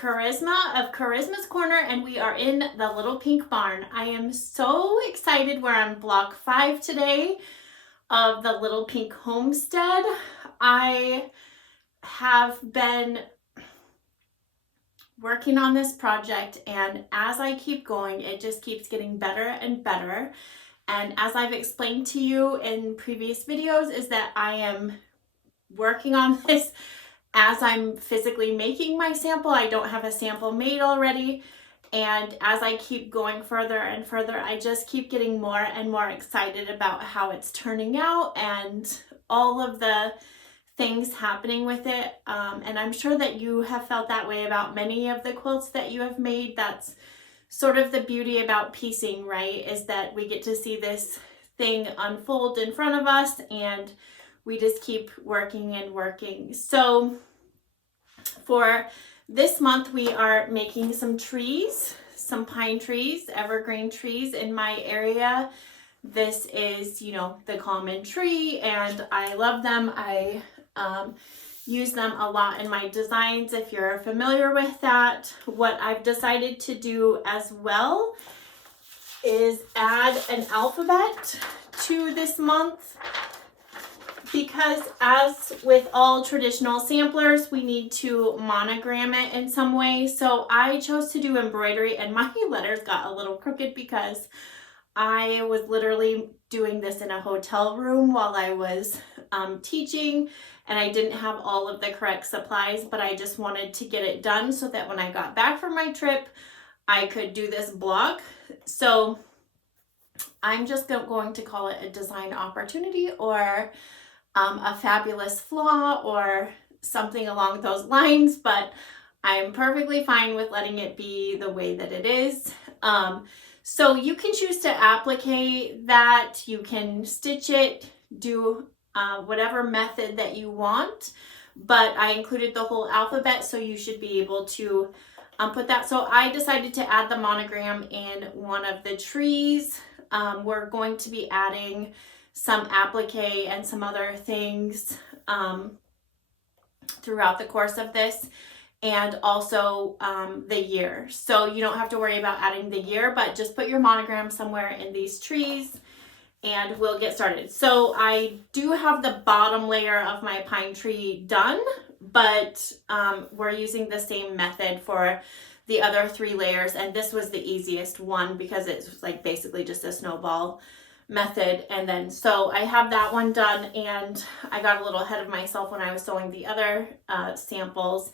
Charisma of Charisma's Corner, and we are in the Little Pink Barn. I am so excited. We're on block 5 today of the Little Pink Homestead. I have been working on this project, and as I keep going, it just keeps getting better and better. And as I've explained to you in previous videos, is that I am working on this as I'm physically making my sample. I don't have a sample made already. And as I keep going further and further, I just keep getting more and more excited about how it's turning out and all of the things happening with it. And I'm sure that you have felt that way about many of the quilts that you have made. That's sort of the beauty about piecing, right? Is that we get to see this thing unfold in front of us, and we just keep working and working. So for this month, we are making some trees, some pine trees, evergreen trees in my area. This is, the common tree, and I love them. I use them a lot in my designs, if you're familiar with that. What I've decided to do as well is add an alphabet to this month, because as with all traditional samplers, we need to monogram it in some way. So I chose to do embroidery, and my letters got a little crooked because I was literally doing this in a hotel room while I was teaching, and I didn't have all of the correct supplies, but I just wanted to get it done so that when I got back from my trip, I could do this blog. So I'm just going to call it a design opportunity, or a fabulous flaw, or something along those lines, but I'm perfectly fine with letting it be the way that it is. So you can choose to applique that, you can stitch it, do whatever method that you want, but I included the whole alphabet, so you should be able to put that. So I decided to add the monogram in one of the trees. We're going to be adding some applique and some other things throughout the course of this, and also the year. So you don't have to worry about adding the year, but just put your monogram somewhere in these trees and we'll get started. So I do have the bottom layer of my pine tree done, but we're using the same method for the other 3 layers, and this was the easiest one because it's like basically just a snowball method. And then so I have that one done, and I got a little ahead of myself when I was sewing the other samples,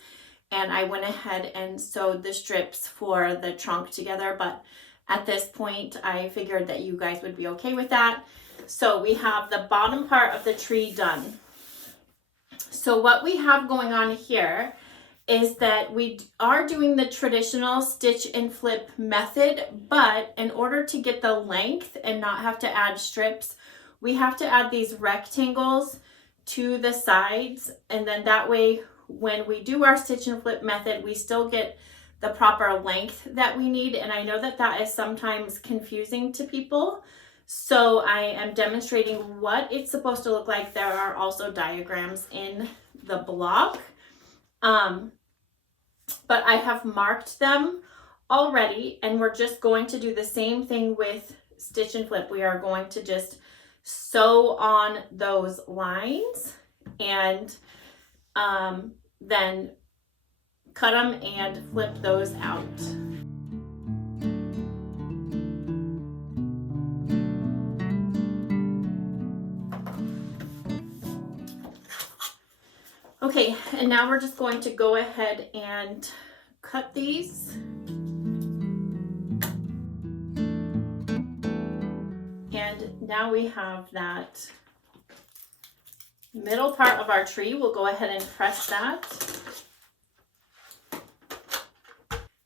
and I went ahead and sewed the strips for the trunk together. But at this point, I figured that you guys would be okay with that. So we have the bottom part of the tree done. So what we have going on here is that we are doing the traditional stitch and flip method, but in order to get the length and not have to add strips, we have to add these rectangles to the sides, and then that way when we do our stitch and flip method, we still get the proper length that we need. And I know that that is sometimes confusing to people, so I am demonstrating what it's supposed to look like. There are also diagrams in the blog. But I have marked them already, and we're just going to do the same thing with stitch and flip. We are going to just sew on those lines and then cut them and flip those out. Okay, and now we're just going to go ahead and cut these. And now we have that middle part of our tree. We'll go ahead and press that.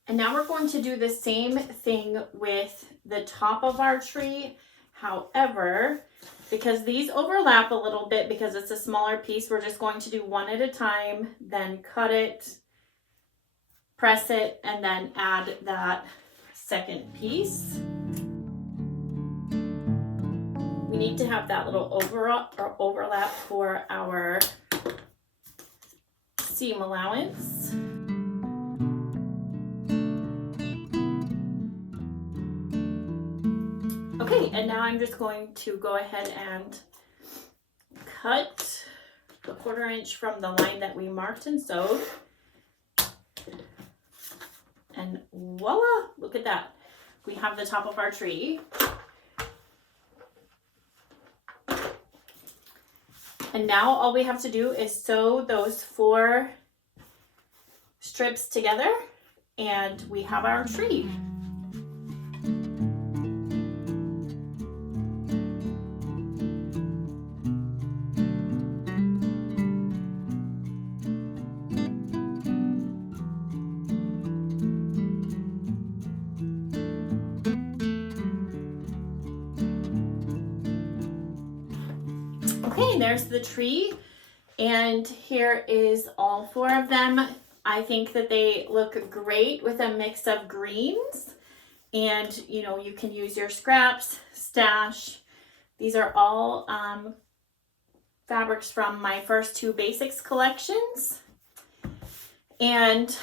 And now we're going to do the same thing with the top of our tree. However, because these overlap a little bit because it's a smaller piece, we're just going to do one at a time, then cut it, press it, and then add that second piece. We need to have that little overlap for our seam allowance. Okay, and now I'm just going to go ahead and cut a 1/4 inch from the line that we marked and sewed. And voila, look at that. We have the top of our tree. And now all we have to do is sew those 4 strips together and we have our tree. Okay, there's the tree, and here is all 4 of them. I think that they look great with a mix of greens, and you know, you can use your scraps, stash. These are all fabrics from my first 2 basics collections, and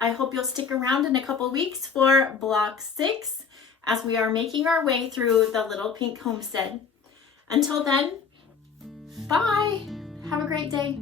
I hope you'll stick around in a couple weeks for block 6 as we are making our way through the Little Pink Homestead. Until then, bye. Have a great day.